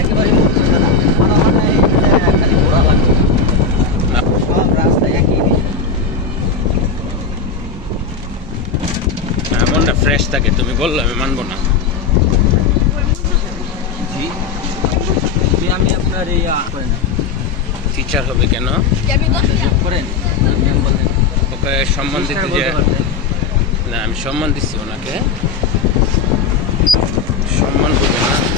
একেবারে মুক্ত ছাড়া আমার মনে হয় খালি ঘোরা লাগবে না সব রাস্তায় একই মনটা ফ্রেশ থাকে তুমি বললে আমি মানবো না জি আমি আপনার এই করেন টিচার হবে কেন করেন বললেন ওকে সম্মান দিতে যে না আমি সম্মান দিচ্ছি ওনাকে সম্মান করবে না